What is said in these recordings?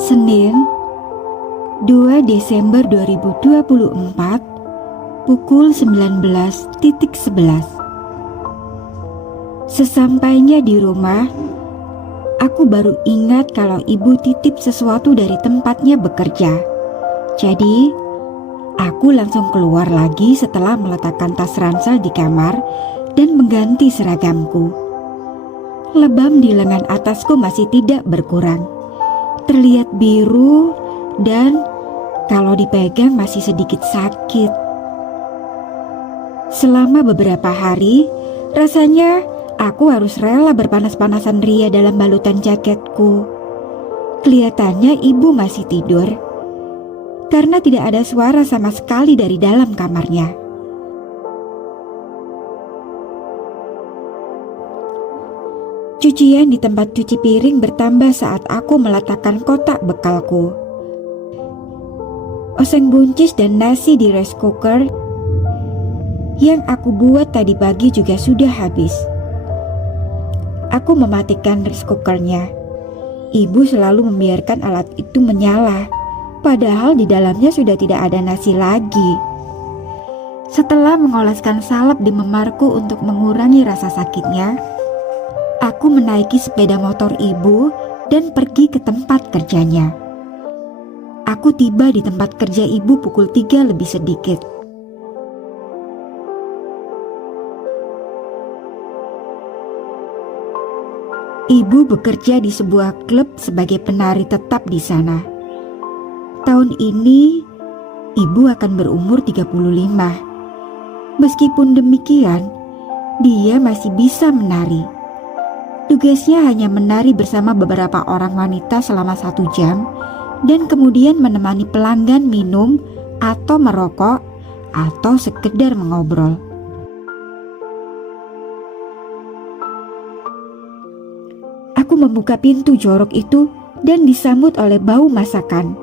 Senin, 2 Desember 2024, pukul 19.11. Sesampainya di rumah, aku baru ingat kalau ibu titip sesuatu dari tempatnya bekerja. Jadi, aku langsung keluar lagi setelah meletakkan tas ransel di kamar dan mengganti seragamku. Lebam di lengan atasku masih tidak berkurang. Terlihat biru dan kalau dipegang masih sedikit sakit. Selama beberapa hari, rasanya aku harus rela berpanas-panasan ria dalam balutan jaketku. Kelihatannya ibu masih tidur karena tidak ada suara sama sekali dari dalam kamarnya. Cucian di tempat cuci piring bertambah saat aku meletakkan kotak bekalku. Oseng buncis dan nasi di rice cooker yang aku buat tadi pagi juga sudah habis. Aku mematikan rice cookernya. Ibu selalu membiarkan alat itu menyala, padahal di dalamnya sudah tidak ada nasi lagi. Setelah mengoleskan salep di memarku untuk mengurangi rasa sakitnya, aku menaiki sepeda motor ibu dan pergi ke tempat kerjanya. Aku tiba di tempat kerja ibu pukul 3 lebih sedikit. Ibu bekerja di sebuah klub sebagai penari tetap di sana. Tahun ini, ibu akan berumur 35. Meskipun demikian, dia masih bisa menari. Tugasnya hanya menari bersama beberapa orang wanita selama 1 jam dan kemudian menemani pelanggan minum atau merokok atau sekedar mengobrol. Aku membuka pintu jorok itu dan disambut oleh bau masakan.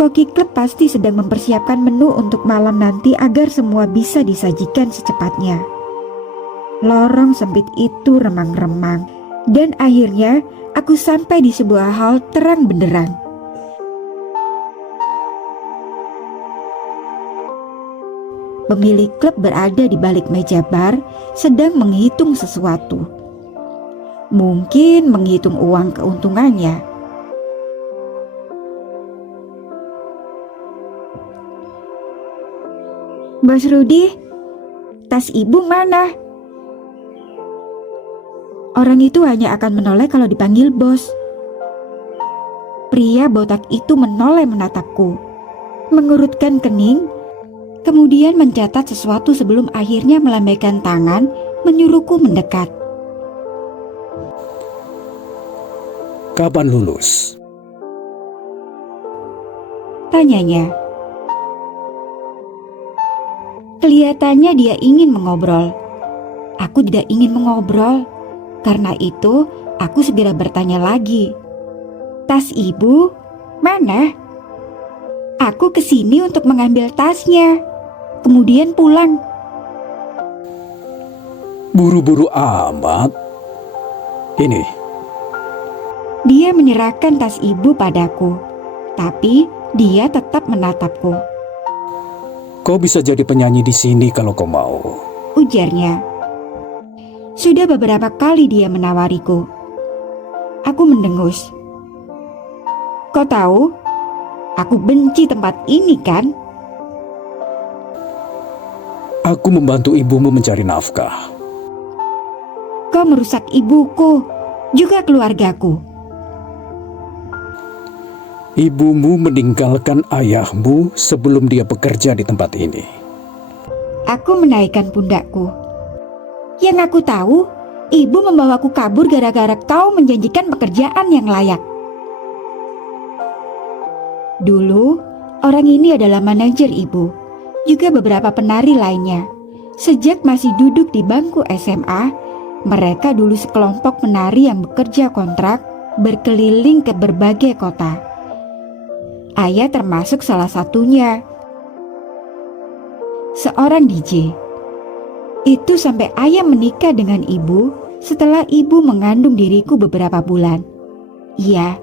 Koki klub pasti sedang mempersiapkan menu untuk malam nanti agar semua bisa disajikan secepatnya. Lorong sempit itu remang-remang dan akhirnya aku sampai di sebuah hal terang benderang. Pemilik klub berada di balik meja bar sedang menghitung sesuatu. Mungkin menghitung uang keuntungannya. Bos Rudi, tas ibu mana? Orang itu hanya akan menoleh kalau dipanggil bos. Pria botak itu menoleh menatapku, mengurutkan kening, kemudian mencatat sesuatu sebelum akhirnya melambaikan tangan menyuruhku mendekat. Kapan lulus? Tanyanya. Kelihatannya dia ingin mengobrol. Aku tidak ingin mengobrol. Karena itu, aku segera bertanya lagi. Tas ibu, mana? Aku kesini untuk mengambil tasnya, kemudian pulang. Buru-buru amat. Ini. Dia menyerahkan tas ibu padaku, tapi dia tetap menatapku. Kau bisa jadi penyanyi di sini kalau kau mau, ujarnya. Sudah beberapa kali dia menawariku. Aku mendengus. Kau tahu, aku benci tempat ini kan? Aku membantu ibumu mencari nafkah. Kau merusak ibuku, juga keluargaku. Ibumu meninggalkan ayahmu sebelum dia bekerja di tempat ini. Aku menaikkan pundakku. Yang aku tahu, ibu membawaku kabur gara-gara kau menjanjikan pekerjaan yang layak. Dulu, orang ini adalah manajer ibu. juga beberapa penari lainnya. Sejak masih duduk di bangku SMA, mereka dulu sekelompok penari yang bekerja kontrak berkeliling ke berbagai kota. Ayah termasuk salah satunya. Seorang DJ. Itu sampai ayah menikah dengan ibu setelah ibu mengandung diriku beberapa bulan. Iya,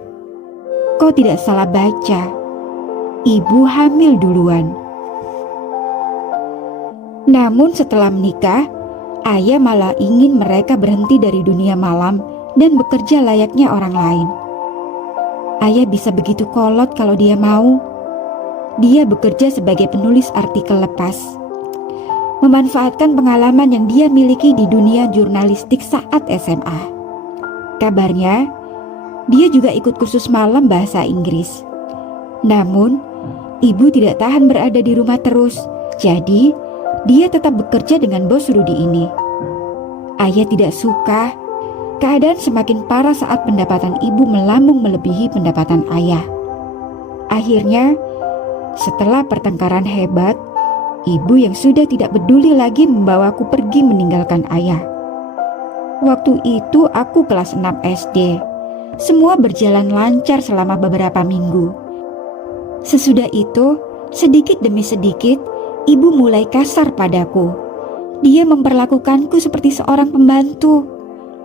kau tidak salah baca. Ibu hamil duluan. Namun setelah menikah, ayah malah ingin mereka berhenti dari dunia malam dan bekerja layaknya orang lain. Ayah bisa begitu kolot kalau dia mau. Dia bekerja sebagai penulis artikel lepas, memanfaatkan pengalaman yang dia miliki di dunia jurnalistik saat SMA. Kabarnya, dia juga ikut kursus malam bahasa Inggris. Namun, ibu tidak tahan berada di rumah terus, jadi dia tetap bekerja dengan bos Rudi ini. Ayah tidak suka. Keadaan semakin parah saat pendapatan ibu melambung melebihi pendapatan ayah. Akhirnya, setelah pertengkaran hebat, ibu yang sudah tidak peduli lagi membawaku pergi meninggalkan ayah. Waktu itu aku kelas 6 SD. Semua berjalan lancar selama beberapa minggu. Sesudah itu, sedikit demi sedikit, ibu mulai kasar padaku. Dia memperlakukanku seperti seorang pembantu.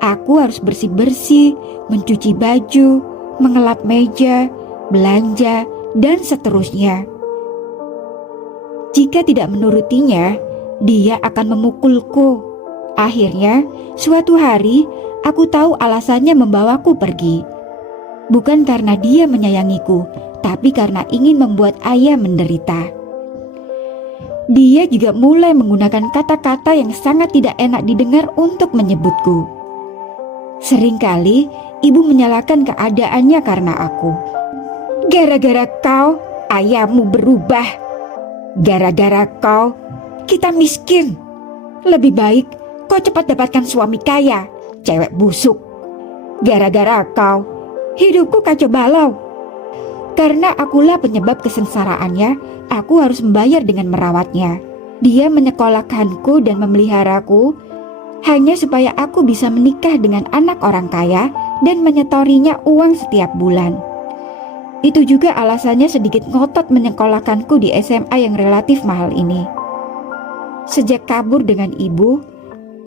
Aku harus bersih-bersih, mencuci baju, mengelap meja, belanja, dan seterusnya. Jika tidak menurutinya, dia akan memukulku. Akhirnya, suatu hari, aku tahu alasannya membawaku pergi. Bukan karena dia menyayangiku, tapi karena ingin membuat ayah menderita. Dia juga mulai menggunakan kata-kata yang sangat tidak enak didengar untuk menyebutku. Seringkali ibu menyalahkan keadaannya karena aku. Gara-gara kau, ayahmu berubah. Gara-gara kau, kita miskin. Lebih baik kau cepat dapatkan suami kaya, cewek busuk. Gara-gara kau, hidupku kacau balau. Karena akulah penyebab kesengsaraannya, aku harus membayar dengan merawatnya. Dia menyekolahkanku dan memeliharaku hanya supaya aku bisa menikah dengan anak orang kaya dan menyetorinya uang setiap bulan. Itu juga alasannya sedikit ngotot menyekolahkanku di SMA yang relatif mahal ini. Sejak kabur dengan ibu,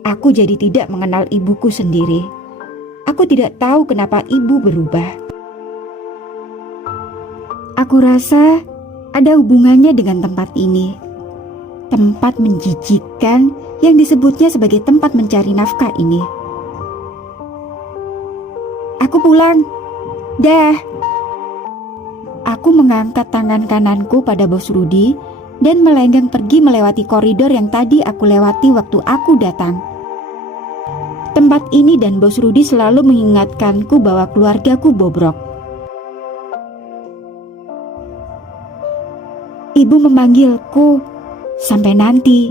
aku jadi tidak mengenal ibuku sendiri. Aku tidak tahu kenapa ibu berubah. Aku rasa ada hubungannya dengan tempat ini. Tempat menjijikkan yang disebutnya sebagai tempat mencari nafkah ini. Aku pulang. Dah. Aku mengangkat tangan kananku pada bos Rudi dan melenggang pergi melewati koridor yang tadi aku lewati waktu aku datang. Tempat ini dan bos Rudi selalu mengingatkanku bahwa keluargaku bobrok. Ibu memanggilku, sampai nanti.